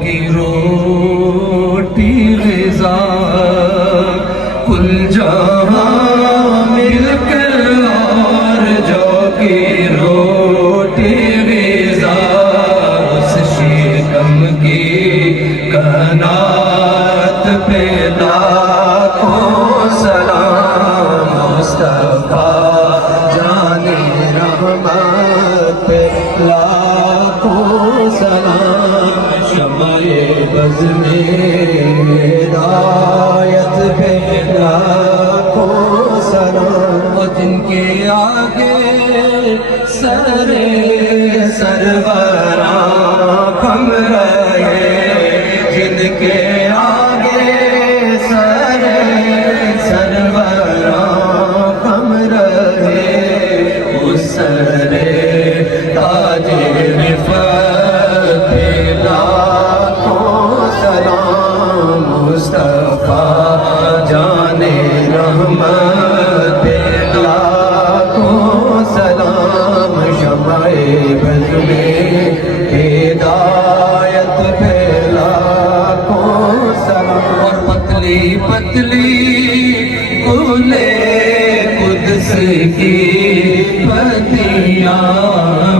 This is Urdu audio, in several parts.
کی روٹی غذا کل جہاں مل کر اور جو کی روٹی غذا اس شکم کی کائنات پہ لاکھوں سلام مصطفیٰ جان رحمت پہ لاکھوں سلام شمع بز میں ہدایت پہ لاکھوں سلام اور جن کے آگے سروراں خم رہے جن کے آگے سروراں خم رہے اس سر تاج رفعت پہ لاکھوں سلام مصطفیٰ جان رحمت پہ لاکھوں سلام شمع بز میں ہدایت پہ لاکھوں سلام اور پتلی پتلی گلے قدس کی پتیاں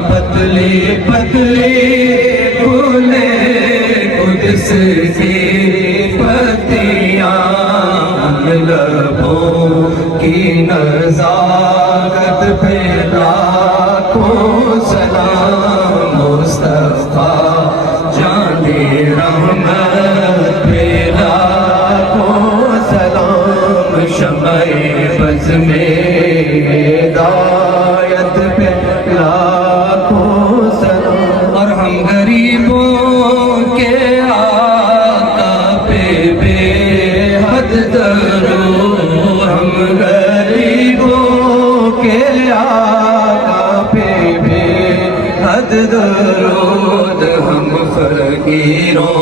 پتلی پتلی گلے قدس کی پتیاں لبوں کی نزاکت پہ لاکھوں سلام مصطفیٰ جان رحمت پہ لاکھوں سلام شمع بز میں ہدایت پہ لاکھوں سلام اور ہم غریبوں کے آقا پہ بے حد درود ہم غریبوں کے آقا پہ بے حد درود ہم فقیروں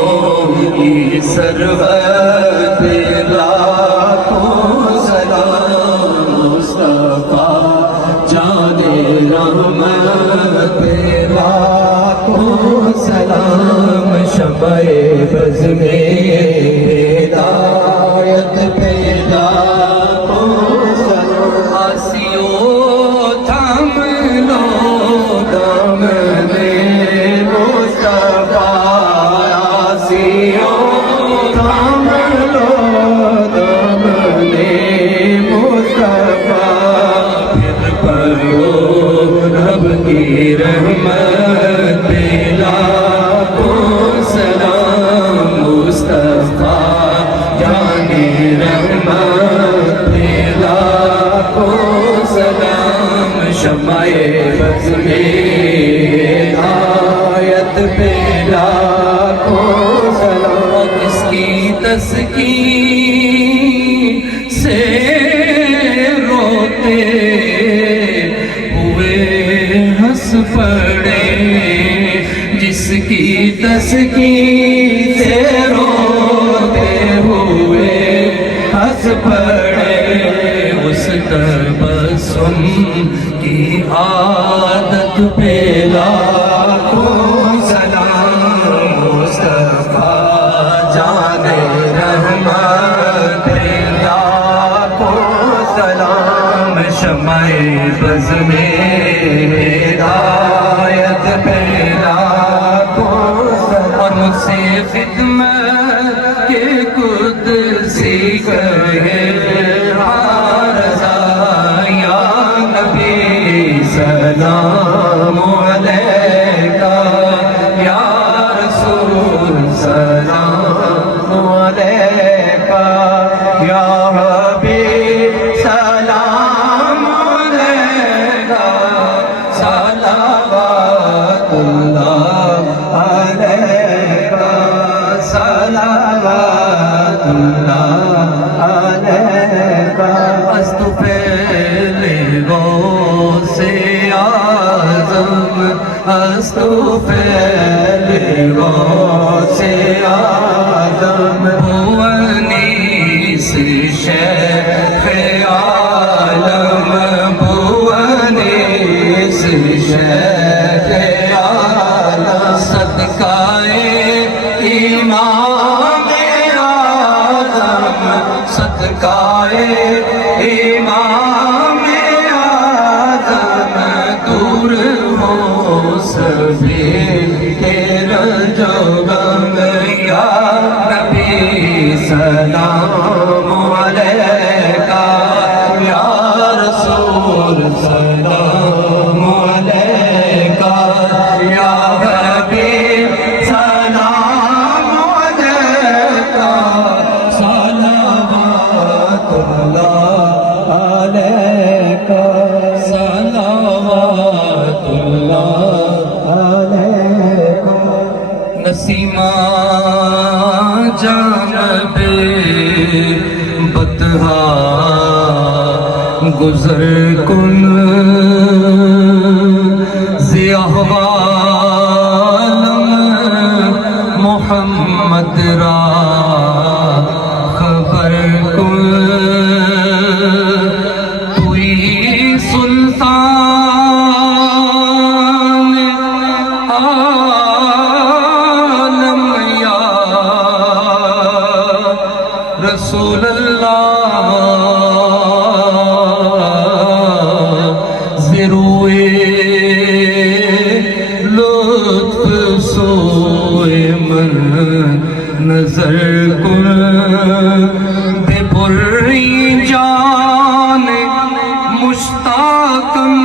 کی سرورت پہ لاکھوں سلام مصطفیٰ جان رحمت پہ لاکھوں سلام شمع بز میں ہدایت پہ لاکھوں سلام آسیو تھام لو دامن مصطفیٰ آسیو تھام لو دامن مصطفیٰ پھر پڑھو رب کی رحمت پہ لاکھوں سلام مصطفیٰ جان رحمت پہ لاکھوں سلام شمع بز میں ہدایت پہ لاکھوں سلام اس کی تسکین سے روتے ہوئے ہنس پڑے جس کی تسکین سے روتے ہوئے ہنس پڑے اس تبسم کی عادت پہ لاکھوں سلام مصطفیٰ جان رحمت پہ لاکھوں سلام شمع بز میں ہدایت پہ لاکھوں سلام اور مجھ سے خدمت کے قدسی کہے سلام علیکہ یا رسول سلام علیکہ یا حبیب سلام علیکہ صلوات اللہ علیکہ صلوات اللہ علیکہ استغفر غوث اعظم بھونیس شیخ عالم بھونیس شیخ عالم صدقائے امام اعظم صدقائے امام اعظم دور ہو سبھی تیرا جو غم یا نبی سلام علیکہ یا رسول سلام علیکہ یا حبیب سلام علیکہ صلوات اللہ علیکہ صلوات اللہ علیکہ نسیمہ جانب بطحا گزر کن ضیاء عالم محمد را خبر کن توئی سلطان عالم یا رسول اللہ زروئے لطف سوئے من نظر کن بے پری جان مشتاقم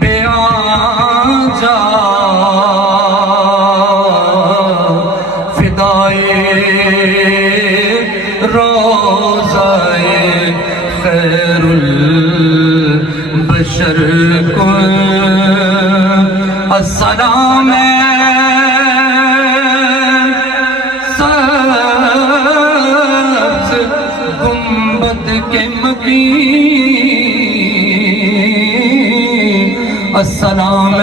بے آجا فدائے روضائے خیر البشر کن السلام سبز گنبد کے مکی السلام